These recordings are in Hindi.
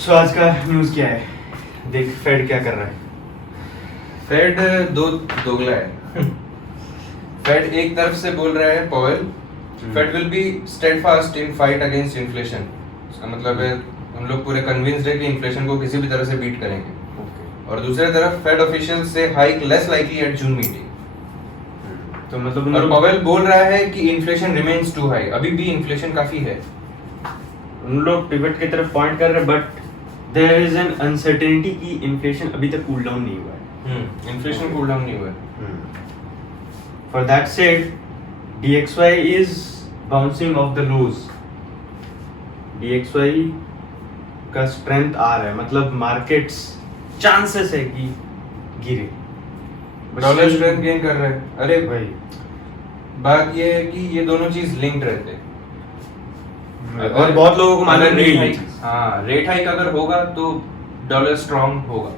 सो आज का न्यूज़ क्या है? देख फेड क्या कर रहा है। फेड दोगला है। फेड एक तरफ से बोल रहा है Powell, Fed will be steadfast in fight against inflation. इसका मतलब है हम लोग पूरे कन्विंस्ड है कि इन्फ्लेशन को किसी भी तरह से बीट करेंगे। और दूसरी तरफ फेड ऑफिशियल्स से hike less likely at June meeting. तो मतलब और पॉवेल बोल रहा है कि इन्फ्लेशन रिमेन्स टू हाई, अभी भी इन्फ्लेशन काफी है। उन लोग पिवट की तरफ पॉइंट कर रहे हैं, but there is an uncertainty कि इन्फ्लेशन अभी तक कूल डाउन नहीं हुआ है। इन्फ्लेशन कूल डाउन नहीं हुआ है। For that said DXY is bouncing off the lows. DXY का स्ट्रेंथ आ रहा है, मतलब मार्केट्स चांसेस है कि गिरे। डॉलर स्ट्रेंथ गेन कर रहा है। अरे भाई बात ये है कि ये दोनों चीज लिंक्ड रहते हैं। और बहुत लोगों को मालूम नहीं है। हाँ, रेट हाइक अगर होगा तो डॉलर स्ट्रांग होगा।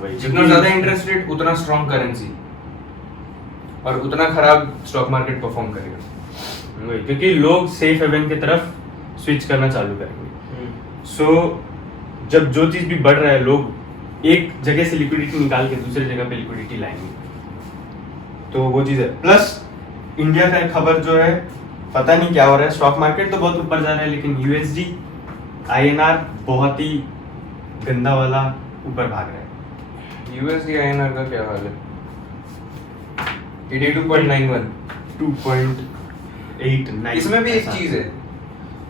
भाई जितना ज्यादा इंटरेस्ट रेट उतना स्ट्रांग करेंसी और उतना खराब स्टॉक मार्केट परफॉर्म करेगा। वही, क्योंकि लोग सेफ हेवन की तरफ स्विच करना चालू करेंगे। सो जब जो चीज भी बढ़ रहा है, लोग एक जगह से लिक्विडिटी निकाल के दूसरी जगह पे लिक्विडिटी लाएंगे, तो वो चीज है। प्लस इंडिया का एक खबर जो है, पता नहीं क्या हो रहा है, स्टॉक मार्केट तो बहुत ऊपर जा रहा है, लेकिन USD INR बहुत ही गंदा वाला ऊपर भाग रहा है। USD INR का क्या हाल है? 82.91 2.89। इसमें भी एक चीज है,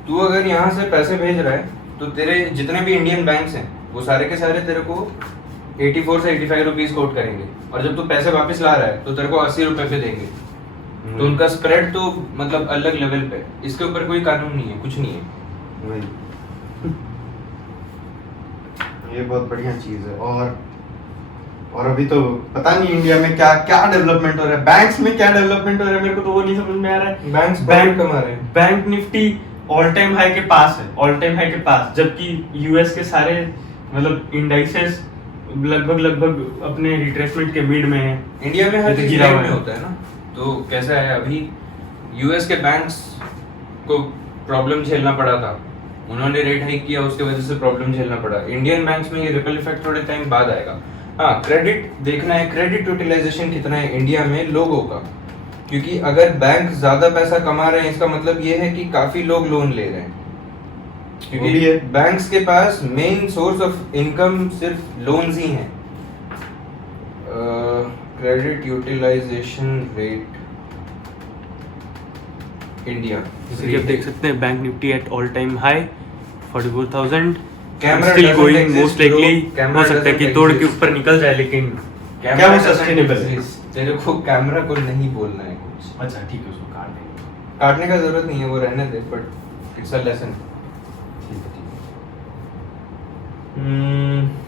तू अगर यहाँ से पैसे भेज रहा है तो तेरे जितने भी इंडियन बैंक्स हैं वो सारे के सारे तेरे को 84 से 85 रुपीज कोट करेंगे, और जब तू पैसे वापस ला रहा है तो तेरे को 80 रुपए पे देंगे। तो उनका स्प्रेड तो मतलब अलग लेवल पे, इसके ऊपर कोई कानून नहीं है, कुछ नहीं है। वही, ये बहुत बढ़िया चीज है। और अभी तो पता नहीं इंडिया में क्या क्या डेवलपमेंट हो रहा है, बैंक्स में क्या डेवलपमेंट हो रहा है, मेरे को तो वो नहीं समझ में आ रहा है। बैंक कमा रहे हैं। Bank Nifty all time high के पास है, ऑल टाइम हाई के पास, जबकि यूएस के सारे मतलब इंडाइसेस लगभग अपने रिट्रेसमेंट के मिड में है। इंडिया में हर चीज गिरा हुआ में है। होता है ना, तो कैसा है, अभी यूएस के बैंक्स को प्रॉब्लम झेलना पड़ा था, उन्होंने रेट हाइक किया, उसके वजह से प्रॉब्लम झेलना पड़ा। इंडियन बैंक्स में ये रिपल इफेक्ट थोड़े टाइम बाद आएगा। हाँ, क्रेडिट देखना है, क्रेडिट यूटिलाइजेशन कितना है इंडिया में लोगों का, क्योंकि अगर बैंक ज्यादा पैसा कमा रहे हैं इसका मतलब ये है कि काफी लोग लोन ले रहे हैं, क्योंकि बैंक्स के पास मेन सोर्स ऑफ इनकम सिर्फ लोन्स ही हैं। क्रेडिट यूटिलाइजेशन रेट इंडिया, जैसे कि आप देख सकते हैं bank Nifty at all time high 44,000। Camera still doesn't going, exist, most likely bro. Camera हो सकता है कि doesn't तोड़ के exist. ऊपर निकल जाए, लेकिन क्या वो सस्टेनेबल है? तेरे को कैमरा को नहीं बोलना है कुछ। अच्छा ठीक है, उसको काट देंगे। काटने का जरूरत नहीं है, वो रहने दे, बट इट्स अ लेसन। ठीक है, ठीक है।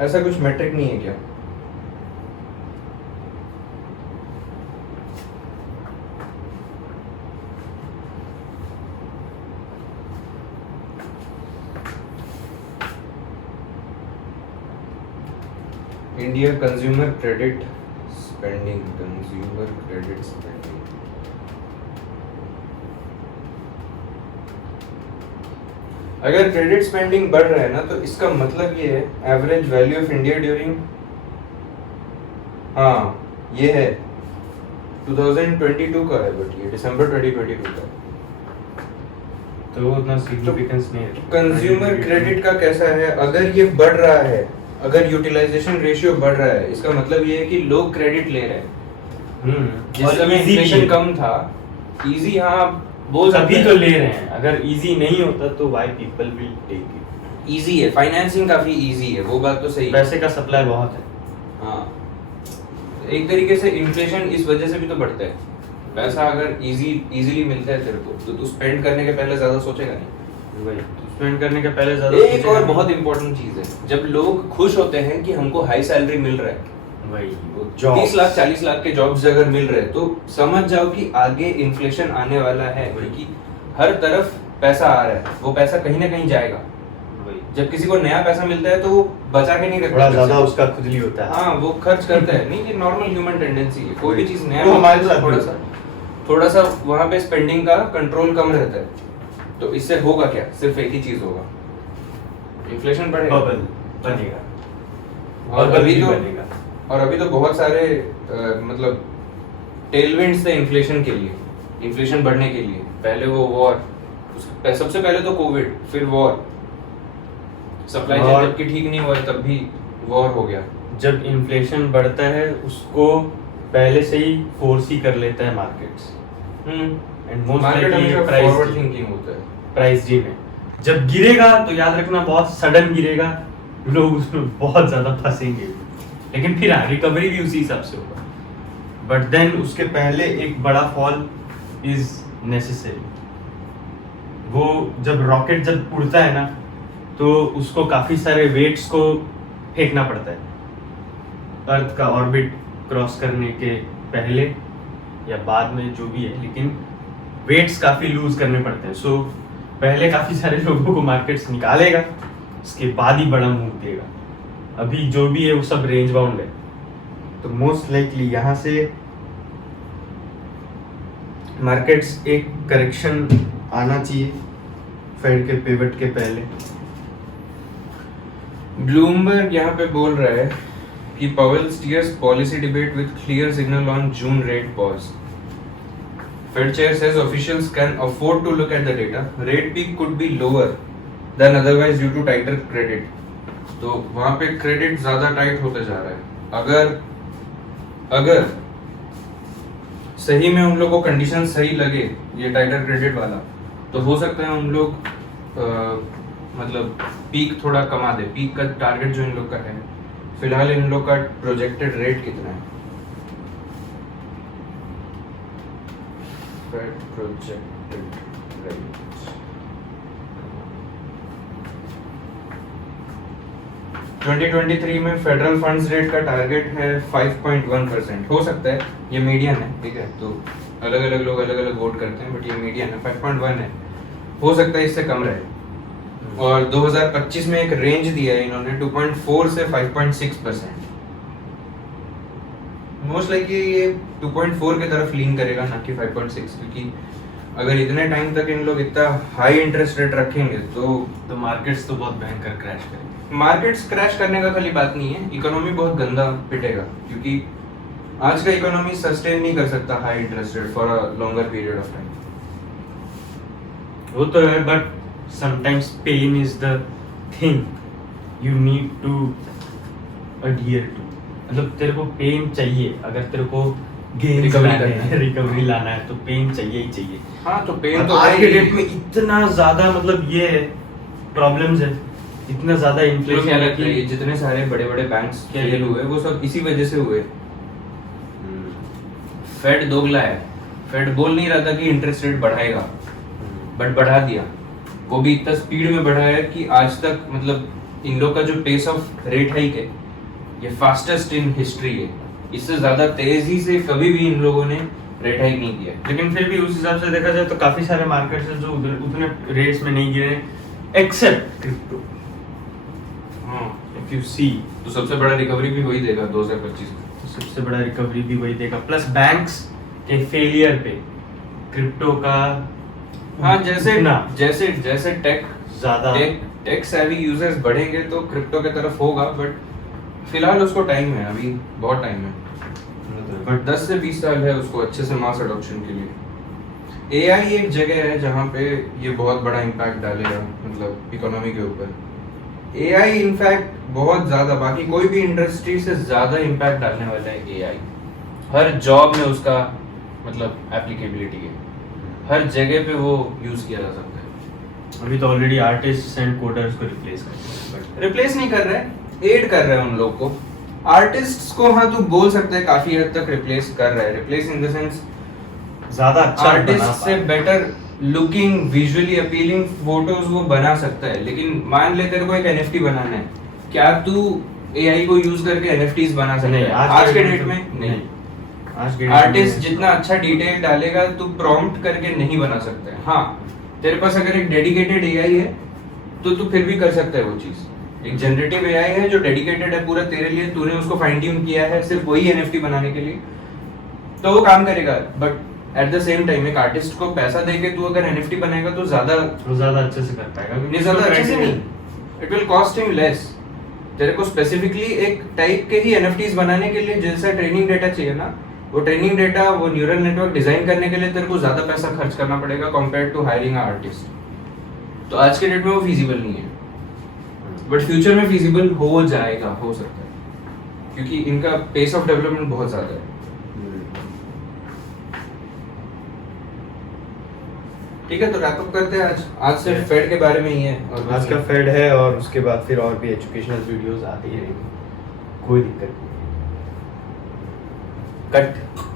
ऐसा कुछ मैट्रिक नहीं है क्या? India consumer credit spending, consumer credit spending. अगर क्रेडिट स्पेंडिंग बढ़ रहा है ना, तो इसका मतलब ये है average value of India during, हाँ ये है 2022 का है, बट ये दिसंबर 2022 का है। तो वो उतना सिग्निफिकेंस नहीं है। कंज्यूमर क्रेडिट का कैसा है, अगर ये बढ़ रहा है, अगर यूटिलाइजेशन रेशियो बढ़ रहा है, इसका मतलब ये है कि लोग क्रेडिट ले रहे हैं। जिस समय इन्फ्लेशन कम था, इजी, हाँ बोल सकते सभी हैं, तो ले रहे हैं। अगर इजी नहीं होता तो why people will take it. Easy है, फाइनेंसिंग काफी इजी है, वो बात तो सही है। पैसे का सप्लाई बहुत है। हाँ, एक तरीके से इन्फ्लेशन इस वजह से भी तो बढ़ता है। पैसा अगर इजीली मिलता है तेरे को, तो तू स्पेंड करने के पहले ज्यादा सोचेगा नहीं। वही, स्पेंड करने के पहले ज्यादा एक सोचेगा और नहीं। बहुत इंपॉर्टेंट चीज है, जब लोग खुश होते हैं कि हमको हाई सैलरी मिल रहा है, वही 30 लाख 40 लाख के जॉब्स अगर मिल रहे हैं, तो समझ जाओ कि आगे इन्फ्लेशन आने वाला है, क्योंकि हर तरफ पैसा आ रहा है, वो पैसा कहीं ना कहीं जाएगा। वही, जब किसी को नया पैसा मिलता है तो वो बचा के नहीं रखता, थोड़ा ज्यादा उसका खुजली होता है। हाँ वो खर्च करता है। नहीं, ये नॉर्मल ह्यूमन टेंडेंसी है, कोई भी चीज नया वो हमारे साथ थोड़ा सा वहाँ पे स्पेंडिंग का कंट्रोल कम रहता है। तो इससे होगा क्या? सिर्फ एक ही चीज होगा, इन्फ्लेशन बढ़ेगा। बबल बनेगा और बबल अभी भी तो बनेगा। और अभी तो बहुत सारे मतलब टेलविंड्स थे इन्फ्लेशन के लिए, इन्फ्लेशन बढ़ने के लिए। पहले वो वॉर, सबसे पहले तो कोविड, फिर वॉर, सप्लाई चेन और- जबकि ठीक नहीं हुआ तब भी वॉर हो गया। जब इन्फ्लेशन बढ़ता है उसको पहले से ही फोर्स ही कर लेता है मार्केट्स, एंड मोस्ट मार्केट हमेशा प्राइस फॉरवर्ड थिंकिंग होता है। प्राइस जी में जब गिरेगा तो याद रखना बहुत सडन गिरेगा, लोग उसमें बहुत ज्यादा फंसेंगे, लेकिन फिर रिकवरी भी उसी हिसाब से होगा। बट देन उसके पहले एक बड़ा फॉल इज नेसेसरी। वो जब रॉकेट जब उड़ता है ना तो उसको काफी सारे वेट्स को फेंकना पड़ता है अर्थ का ऑर्बिट क्रॉस करने के पहले या बाद में, जो भी है, लेकिन वेट्स काफी लूज करने पड़ते हैं। सो पहले काफी सारे लोगों को मार्केट्स निकालेगा, उसके बाद ही बड़ा मूव देगा। अभी जो भी है वो सब रेंज बाउंड है, तो मोस्ट लाइकली यहाँ से मार्केट्स एक करेक्शन आना चाहिए फेड के पिवट के पहले। ब्लूमबर्ग यहाँ पे बोल रहा है कि Powell steers policy debate with clear signal on June rate pause. Fed chair says officials can afford to look at the data. Rate peak could be lower than otherwise due to tighter credit. तो वहाँ पे क्रेडिट ज्यादा टाइट होते जा रहा है। अगर सही में उन लोगों को कंडीशन सही लगे ये टाइटर क्रेडिट वाला, तो हो सकता है उन लोग मतलब पीक थोड़ा कमा दे। पीक का टारगेट जो इन लोग का है, फिलहाल इन लोग का प्रोजेक्टेड रेट कितना है? Fed projected rate. ट्वेंटी 2023 में फेडरल फंड्स रेट का टारगेट है 5.1%। हो सकता है, ये मीडियन है, ठीक है, तो अलग अलग लोग अलग अलग वोट करते हैं, बट ये मीडियन है, 5.1 है। हो सकता है इससे कम रहे। और 2025 में एक रेंज दिया है इन्होंने 2.4 से 5.6%। मोस्ट लाइकली ये 2.4 की तरफ लीन करेगा, ना कि 5.6, क्योंकि अगर इतने टाइम तक इन लोग इतना हाई इंटरेस्ट रेट रखेंगे तो मार्केट्स तो बहुत भयंकर क्रैश करेंगे। मार्केट्स क्रैश करने का खाली बात नहीं है, इकोनॉमी बहुत गंदा पिटेगा, क्योंकि आज का इकोनॉमी सस्टेन नहीं कर सकता high interest rate for a longer period of time. वो तो है, but sometimes pain is the thing you need to adhere to. मतलब तेरे को पेन चाहिए, अगर तेरे को गेन रिकवरी लाना है तो पेन चाहिए ही चाहिए। हाँ, तो पेन तो आज के डेट में इतना ज्यादा मतलब ये प्रॉब्लम्स है, इतना ज्यादा इन्फ्लेशन क्या लगता है, ये जितने सारे बड़े बड़े बैंक्स फेल हुए वो सब इसी वजह से हुए। फेड दोगला है। फेड बोल नहीं रहा था कि इंटरेस्ट रेट बढ़ाएगा, बट बढ़ा दिया। वो भी इतना स्पीड में बढ़ाया कि आज तक मतलब इन लोग का जो पेस ऑफ रेट हाइक है ये फास्टेस्ट इन हिस्ट्री है। इससे ज्यादा तेजी से कभी भी इन लोगों ने रेट हाइक नहीं किया। लेकिन फिर भी उस हिसाब से देखा जाए तो काफी सारे मार्केट्स हैं जो उतने रेट्स में नहीं गिरे, एक्सेप्ट क्रिप्टो। हाँ, इफ यू सी तो सबसे बड़ा रिकवरी भी वही देगा 2025 में। सबसे बड़ा रिकवरी भी वही देगा, प्लस बैंक्स के फेलियर पे क्रिप्टो का हाँ, जैसे इतना जैसे जैसे ज्यादा टेक सेवी यूजर्स बढ़ेंगे तो क्रिप्टो की तरफ होगा, बट फिलहाल उसको टाइम है, अभी बहुत टाइम है। बट 10 से 20 साल है उसको अच्छे से मास अडॉप्शन के लिए। एआई एक जगह है जहाँ पे ये बहुत बड़ा इम्पैक्ट डालेगा मतलब इकोनॉमी के ऊपर। एआई इनफैक्ट बहुत ज्यादा, बाकी कोई भी इंडस्ट्री से ज्यादा इम्पैक्ट डालने वाला है एआई। हर जॉब में उसका मतलब एप्लीकेबिलिटी है, हर जगह पे वो यूज किया जा सकता है। अभी तो ऑलरेडी आर्टिस्ट एंड कोडर्स को रिप्लेस कर दिया, बट रिप्लेस नहीं कर रहा है, एड कर रहा है उन लोग को। आर्टिस्ट्स को हाँ तू बोल सकता है काफी हद तक रिप्लेस कर रहा है। रिप्लेस इन द सेंस ज्यादा अच्छा आर्टिस्ट से better looking visually appealing photos वो बना सकता है। लेकिन मान ले तेरे को एक एनएफटी बनाना है, क्या तू एआई को यूज करके एनएफटीज बना सकता है? आज के डेट में नहीं। आज के आर्टिस्ट जितना अच्छा डिटेल डालेगा तू प्रॉम्प्ट करके नहीं बना सकता है। हाँ, तेरे पास अगर एक डेडिकेटेड एआई है तो तू फिर भी कर सकता है वो चीज। एक जनरेटिव एआई है जो डेडिकेटेड है पूरा तेरे लिए, तूने उसको फाइन ट्यून किया है सिर्फ वही एनएफटी बनाने के लिए, तो वो काम करेगा। But at the same time एक आर्टिस्ट को पैसा देके तू अगर एनएफटी बनाएगा तो ज्यादा वो ज्यादा अच्छे से कर पाएगा क्योंकि नहीं, ज्यादा उसको अच्छे से criteria- नहीं, it will cost him less. तेरे को स्पेसिफिकली एक टाइप के ही एनएफटीज बनाने के लिए जैसा ट्रेनिंग डेटा चाहिए ना, वो ट्रेनिंग डेटा, वो न्यूरल नेटवर्क डिजाइन करने के लिए तेरे को ज्यादा पैसा खर्च करना पड़ेगा compare to hiring a artist. तो आज के डेट में वो फिजिबल नहीं है, बट फ्यूचर में फिजिबल हो जाएगा, हो सकता है, क्योंकि इनका पेस ऑफ डेवलपमेंट बहुत ज्यादा है। ठीक है, तो रैप अप करते हैं। आज सिर्फ फेड के बारे में ही है, और आज का फेड है, और उसके बाद फिर और भी एजुकेशनल वीडियोस आती रहेंगी, कोई दिक्कत नहीं। कट।